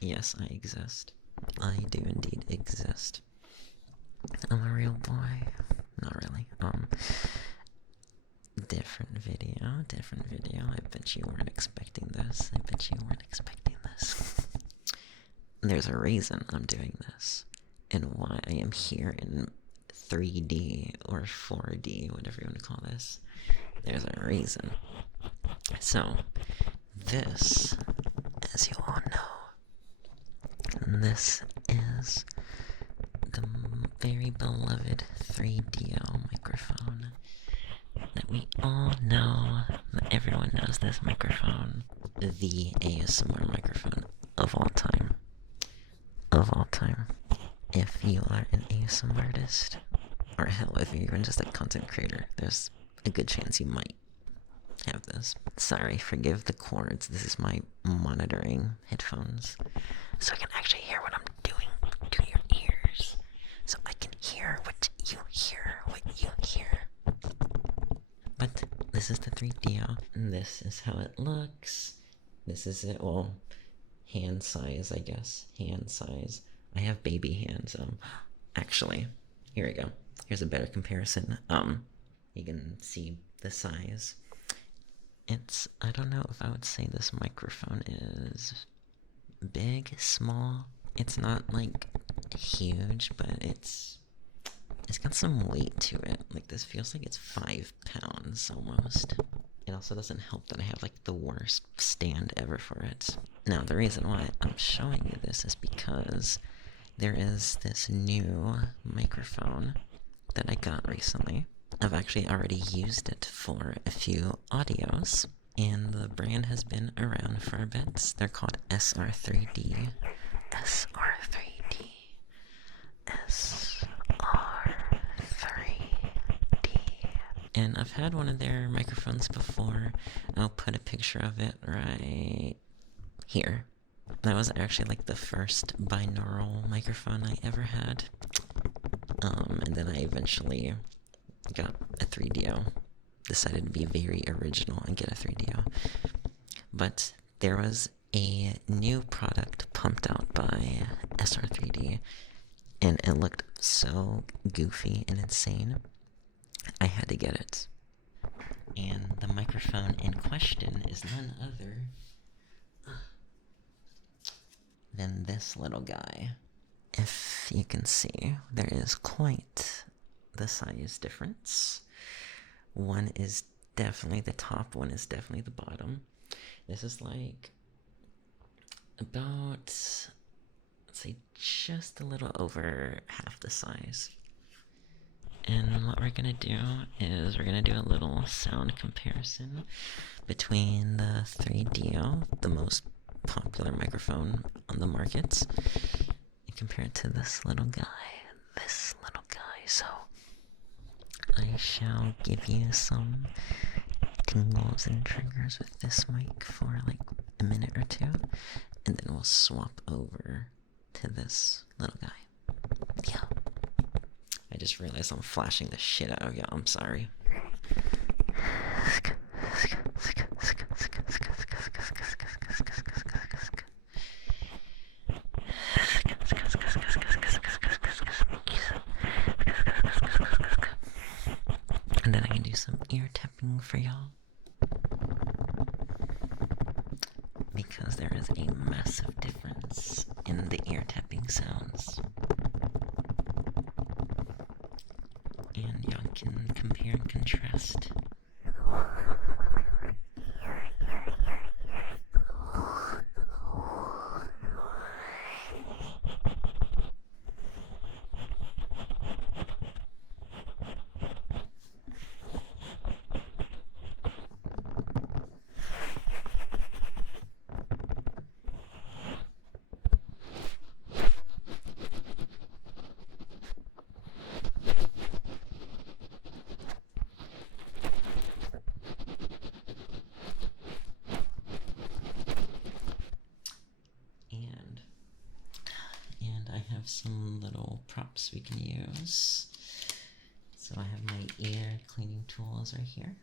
Yes, I exist. I do indeed exist. I'm a real boy. Not really. Different video, different video. I bet you weren't expecting this. I bet you weren't expecting this. There's a reason I'm doing this, and why I am here in 3D or 4D, whatever you want to call this. There's a reason. So, this, as you all know, this is the very beloved 3DO microphone that we all know. Everyone knows this microphone. The ASMR microphone of all time. Of all time. If you are an ASMR artist, or hell, if you're even just a content creator, there's a good chance you might have this. Sorry, forgive the cords. This is my monitoring headphones, so I can actually hear what I'm doing to your ears. So I can hear what you hear, But this is the 3DO, and this is how it looks. This is it. Well, hand size, I guess. Hand size. I have baby hands. Actually, here we go. Here's a better comparison. You can see the size. I don't know if I would say this microphone is big, small. It's not like huge, but it's got some weight to it. Like, this feels like it's 5 pounds almost. It also doesn't help that I have like the worst stand ever for it. Now, the reason why I'm showing you this is because there is this new microphone that I got recently. I've actually already used it for a few audios, and the brand has been around for a bit. They're called SR3D. SR3D. SR3D. And I've had one of their microphones before. I'll put a picture of it right here. That was actually like the first binaural microphone I ever had. And then I eventually got a 3DO. Decided to be very original and get a 3DO. But there was a new product pumped out by SR3D, and it looked so goofy and insane, I had to get it. And the microphone in question is none other than this little guy. If you can see, there is quite the size difference. One is definitely the top, one is definitely the bottom. This is like about, let's say, just a little over half the size. And what we're gonna do is we're gonna do a little sound comparison between the 3DO, the most popular microphone on the market, and compare it to this little guy. So I shall give you some tingles and triggers with this mic for like a minute or two, and then we'll swap over to this little guy. Yeah. I just realized I'm flashing the shit out of y'all. I'm sorry. And then I can do some ear tapping for y'all, because there is a massive difference in the ear tapping sounds. And y'all can compare and contrast. And I have some little props we can use. So I have my ear cleaning tools right here.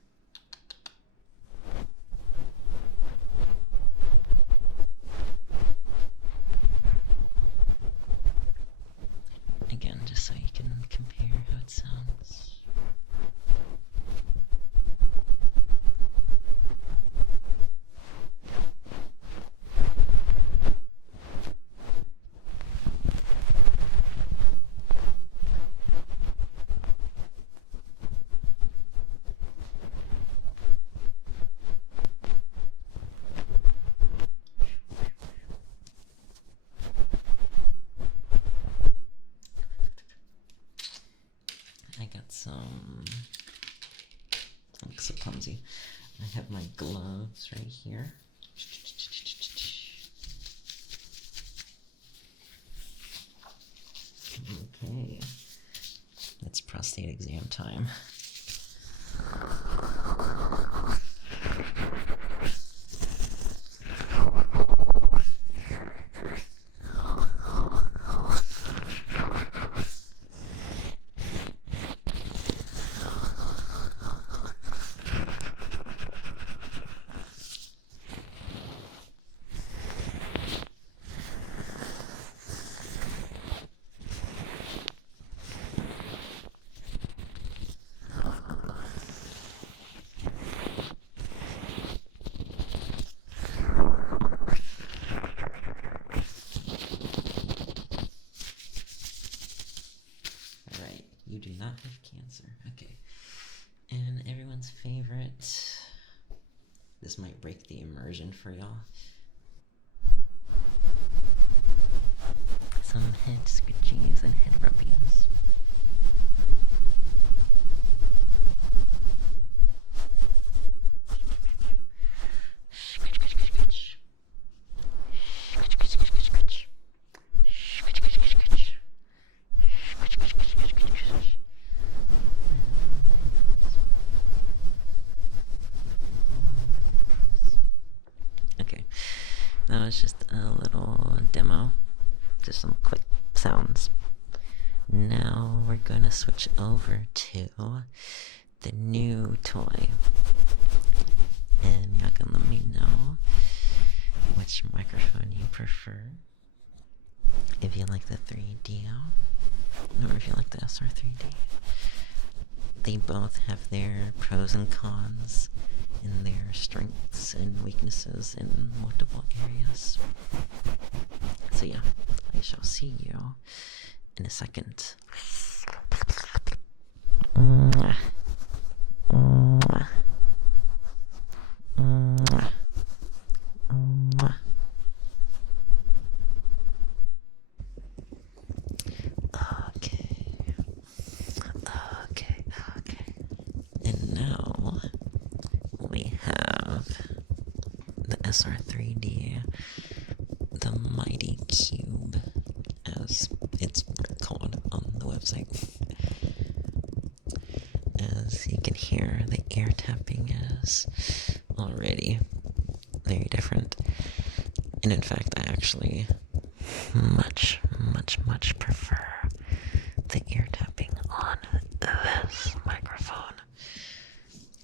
some... I'm so clumsy. I have my gloves right here. Okay, it's prostate exam time. You do not have cancer. Okay. And everyone's favorite. This might break the immersion for y'all. Some head scratchies and head rubbies. That was just a little demo, just some quick sounds. Now we're gonna switch over to the new toy, and y'all can let me know which microphone you prefer. If you like the 3DO, or if you like the SR3D. They both have their pros and cons, and their strengths and weaknesses in multiple areas. So yeah, I shall see you in a second. Mwah. Mwah. Mwah. Mwah. Okay. And now we have the SR3D, the Mighty Cube, as it's called on the website. As you can hear, the ear tapping is already very different. And in fact, I actually much prefer the ear tapping on this microphone.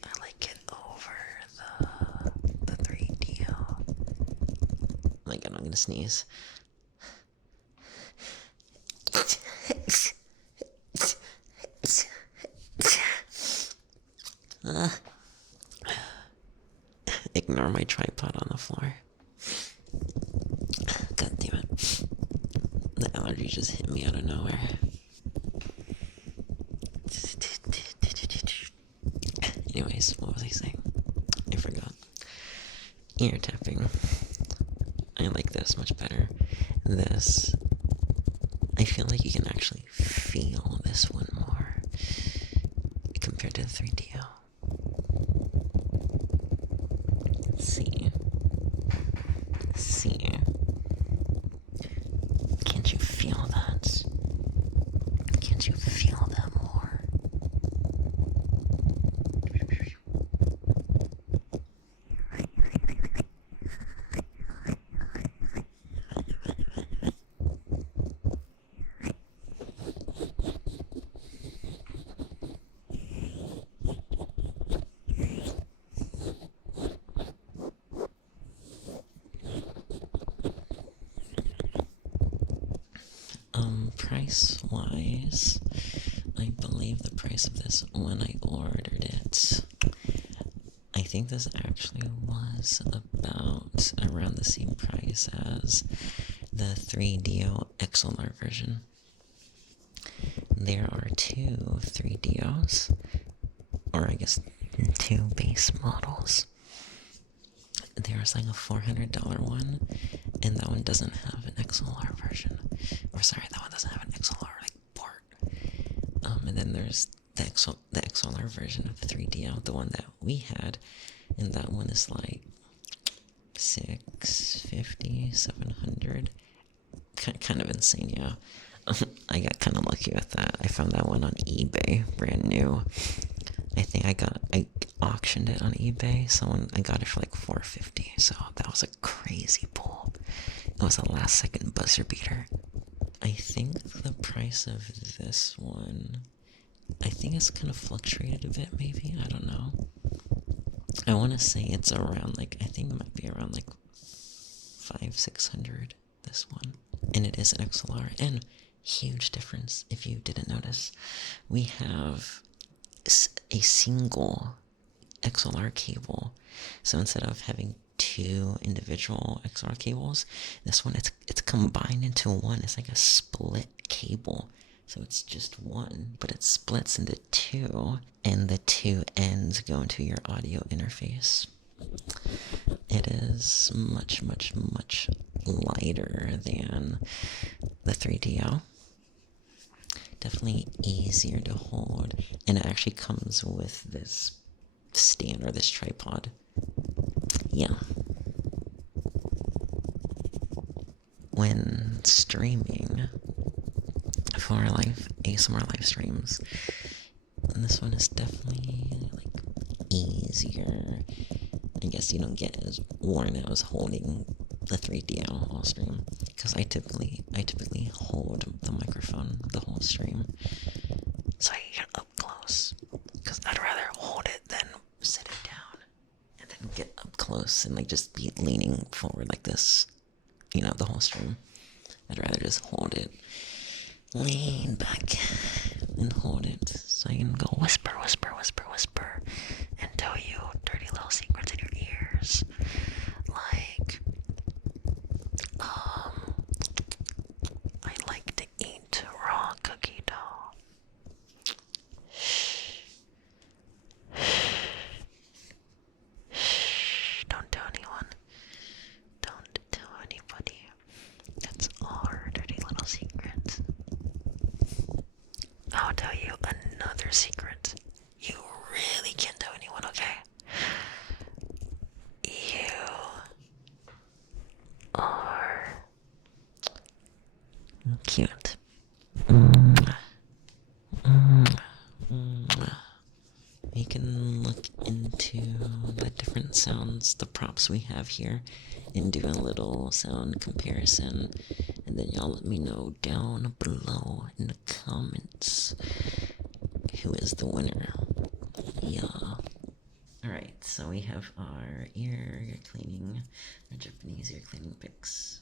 I like it over the 3DO. Oh my god, I'm gonna sneeze. Ignore my tripod on the floor. God damn it. The allergy just hit me out of nowhere. Anyways, what was I saying? I forgot. Ear tapping. I like this much better. This, I feel like you can actually feel this one more compared to the 3DO. See. Can't you feel that? Can't you feel that more? Price-wise, I believe the price of this when I ordered it, I think this actually was about around the same price as the 3DO XLR version. There are two 3DOs, or I guess two base models. There's like a $400 one, and that one doesn't have an XLR version. Or sorry, that one doesn't have an XLR like port. And then there's the XLR version of the 3DO, the one that we had, and that one is like 650, 700. Kind of insane, yeah. I got kind of lucky with that. I found that one on eBay, brand new. I think I auctioned it on eBay. I got it for like 450. So that was a crazy pull. It was a last second buzzer beater. I think the price of this one, I think it's kind of fluctuated a bit, maybe. I don't know. I want to say it's around like, I think it might be around like 500-600, this one. And it is an XLR. And huge difference, if you didn't notice. We have a single XLR cable. So instead of having two individual XLR cables, this one it's combined into one. It's like a split cable. So it's just one, but it splits into two, and the two ends go into your audio interface. It is much, much, much lighter than the 3DO. Definitely easier to hold, and it actually comes with this stand or this tripod. Yeah. When streaming for ASMR live streams, this one is definitely like easier. I guess you don't get as worn out as holding the 3DO all stream, because I typically hold the microphone the whole stream, so I get up close, because I'd rather hold it than sit it down and then get up close and like just be leaning forward like this, the whole stream. I'd rather just hold it, lean back and hold it, so I can go whisper, whisper, whisper, whisper, and tell you dirty little secrets in your ears. Like, I like to eat raw cookie dough. Don't tell anyone. Don't tell anybody. That's our dirty little secret. I'll tell you another secret. You really can't tell anyone, okay? You are cute. We can look into the different sounds, the props we have here, and do a little sound comparison, and then y'all let me know down below in the comments who is the winner. Yeah. Alright, so we have our ear cleaning, our Japanese ear cleaning picks.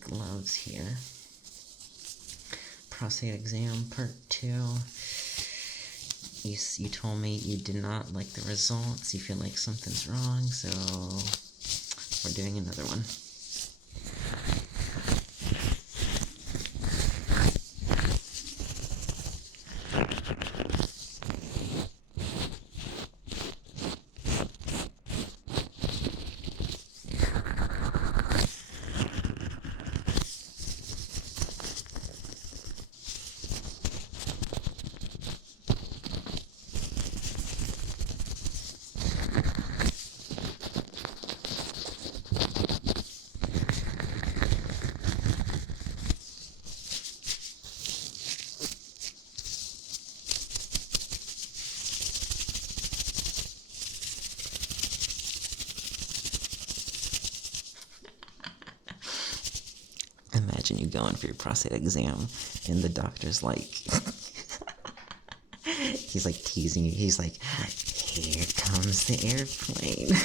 Gloves here. Prostate exam part 2. You told me you did not like the results. You feel like something's wrong, so we're doing another one. imagine you going for your prostate exam, and the doctor's like, he's like teasing you. He's like, here comes the airplane.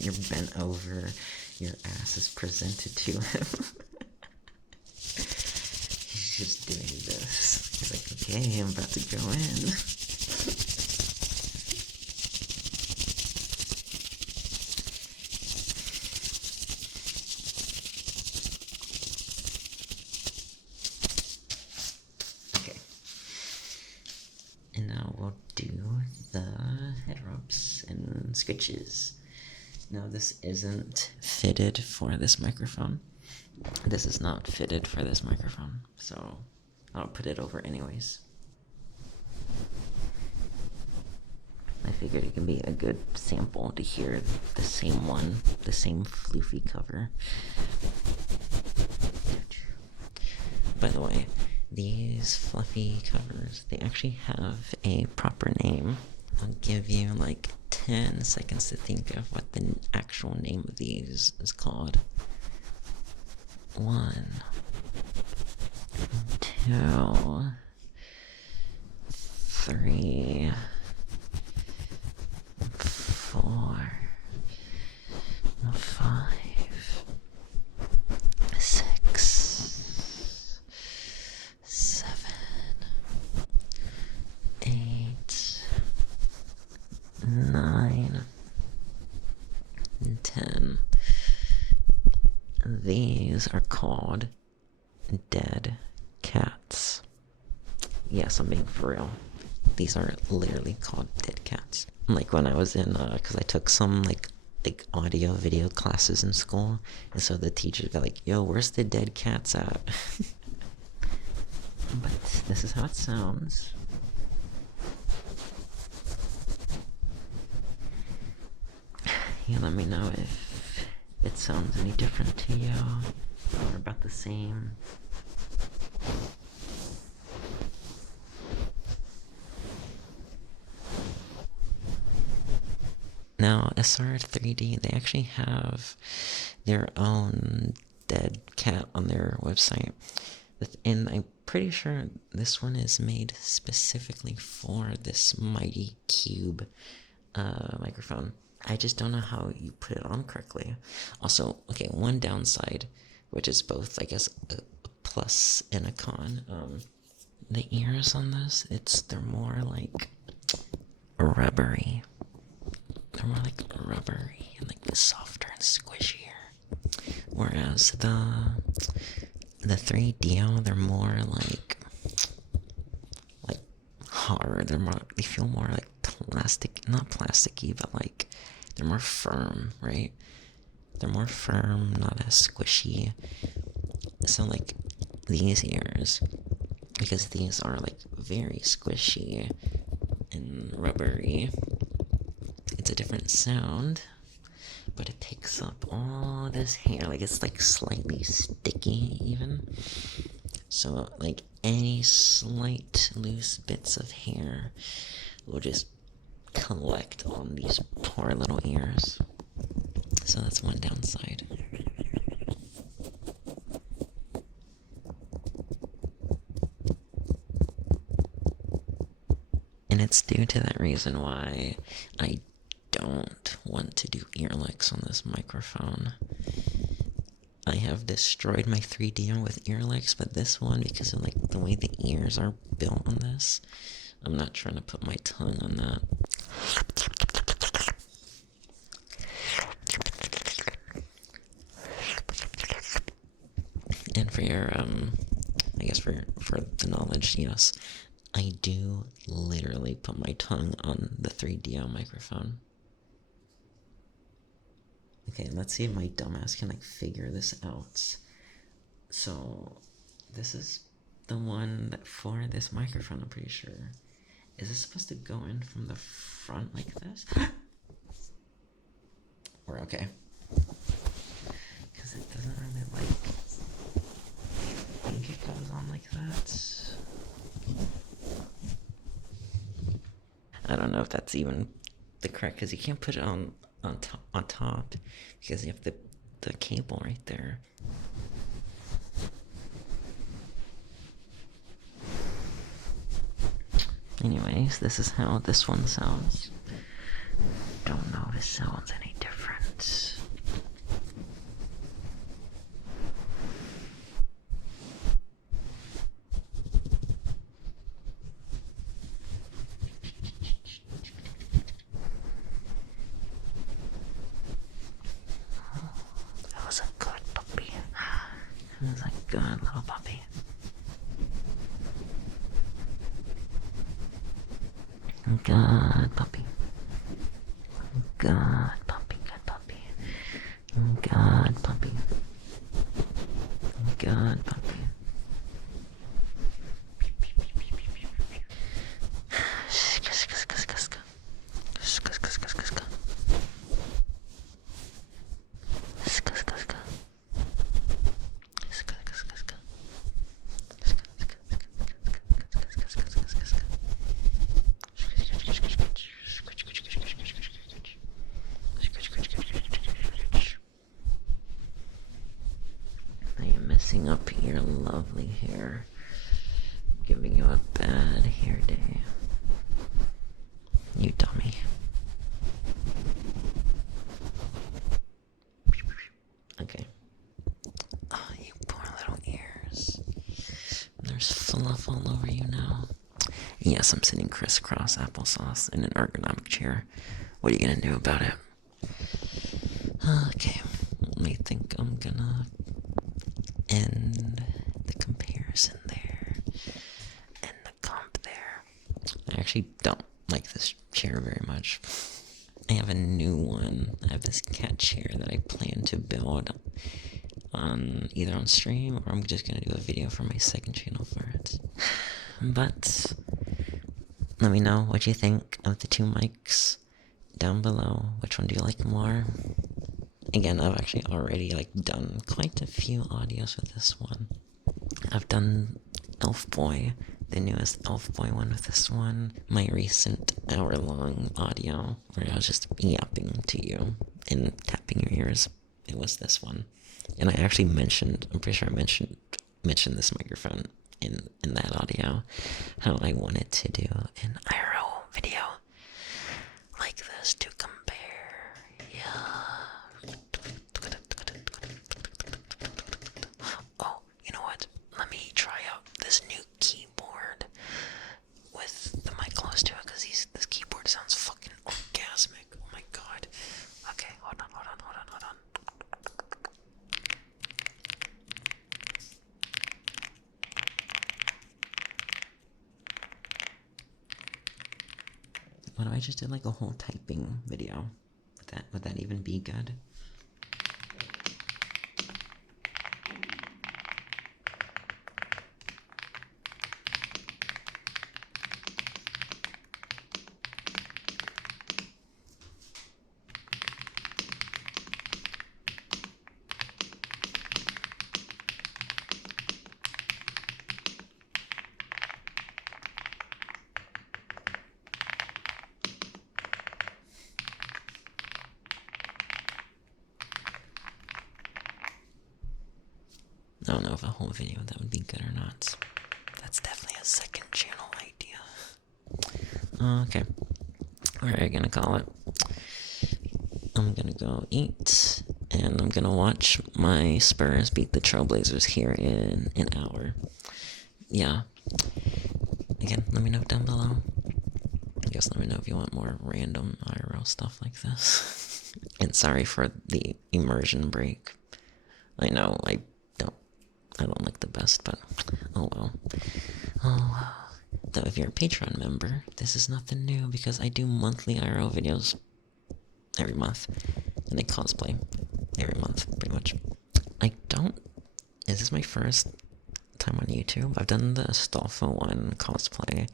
You're bent over, your ass is presented to him. He's just doing this. He's like, okay, I'm about to go in. Okay. And now we'll do the head rubs and scratches. Now this isn't fitted for this microphone. This is not fitted for this microphone, so I'll put it over anyways. I figured it can be a good sample to hear the same one, the same floofy cover. By the way, these fluffy covers, they actually have a proper name. I'll give you like 10 seconds to think of what the actual name of these is called. 1, 2, 3, 4, 5, 6, 7, 8, 9, 10. These are called dead cats. Yes, I'm being for real. These are literally called dead cats. Like when I was in, cause I took some like audio video classes in school, and so the teachers be like, yo, where's the dead cats at? But this is how it sounds. Yeah, let me know if it sounds any different to you, or about the same. Now, SR3D, they actually have their own dead cat on their website. And I'm pretty sure this one is made specifically for this mighty cube microphone. I just don't know how you put it on correctly. Also, okay, one downside, which is both, I guess, a plus and a con. The ears on this, they're more like rubbery. They're more like rubbery and like softer and squishier. Whereas the 3DO, they're more like hard. They feel more like plastic, not plasticky, but like they're more firm, right? They're more firm, not as squishy. So like these ears, because these are like very squishy and rubbery, it's a different sound, but it picks up all this hair. Like it's like slightly sticky even. So like any slight loose bits of hair will just collect on these poor little ears. So that's one downside. And it's due to that reason why I don't want to do ear licks on this microphone. I have destroyed my 3DO with ear licks, but this one, because of like the way the ears are built on this, I'm not trying to put my tongue on that. And for your, I guess for the knowledge, yes, I do literally put my tongue on the 3DO microphone. Okay, let's see if my dumbass can like figure this out. So, this is the one that for this microphone, I'm pretty sure. Is this supposed to go in from the front like this? We're okay. Because it doesn't really like, I think it goes on like that. I don't know if that's even the correct, because you can't put it on top because you have the cable right there. Anyways, this is how this one sounds. Don't know if it sounds any different. That was a good puppy. That was a good little puppy. Good puppy. Good puppy, good puppy. Good puppy. Good puppy. I am messing up your lovely hair, giving you a bad hair day. You dummy. Okay. Oh, you poor little ears. There's fluff all over you now. Yes, I'm sitting crisscross applesauce in an ergonomic chair. What are you gonna do about it? Okay, I think I'm gonna end the comparison there and the comp there. I actually don't like this chair very much. I have a new one. I have this cat chair that I plan to build on either on stream or I'm just gonna do a video for my second channel for it. But let me know what you think of the two mics down below. Which one do you like more? Again, I've actually already done quite a few audios with this one. I've done Elf Boy, the newest Elf Boy one with this one. My recent hour-long audio where I was just yapping to you and tapping your ears. It was this one. And I actually mentioned, I'm pretty sure I mentioned this microphone in that audio, how I wanted to do an IRL video like this to compare. Yeah. Oh, you know what? Let me try out this new keyboard with the mic close to it, because this keyboard sounds fucking orgasmic. Oh my god. Okay, hold on. What if I just did a whole typing video? Would that even be good? I don't know if a whole video that would be good or not. That's definitely a second channel idea. Okay. What are you gonna call it? I'm gonna go eat, and I'm gonna watch my Spurs beat the Trailblazers here in an hour. Yeah. Again, let me know down below. I guess let me know if you want more random IRL stuff like this. And sorry for the immersion break. I know, I don't look the best, but oh well. Oh well. Though if you're a Patreon member, this is nothing new because I do monthly IRL videos every month. And I cosplay every month, pretty much. Is this my first time on YouTube? I've done the Astolfo one cosplay.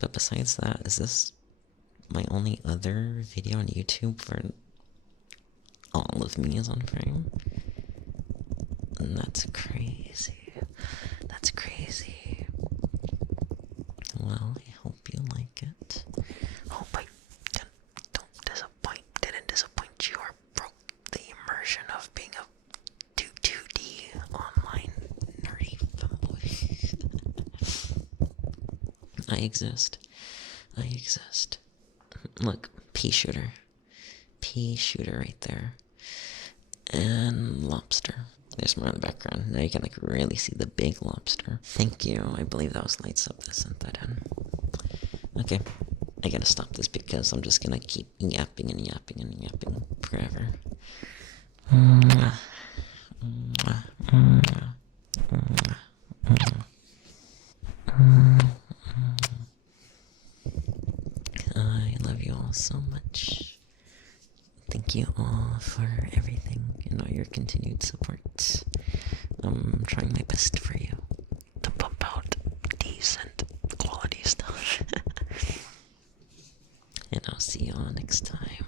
But besides that, is this my only other video on YouTube for all of me is on frame? And that's crazy. That's crazy. Well, I hope you like it. Hope I I exist. I exist. Look, pea shooter. Pea shooter right there. And lobster. There's more in the background. Now you can like really see the big lobster. Thank you. I believe that was lights up that sent that in. Okay. I gotta stop this because I'm just gonna keep yapping and yapping and yapping forever. I love you all so much. Thank you all for everything and all your continued support. I'm trying my best for you to pump out decent quality stuff. And I'll see you all next time.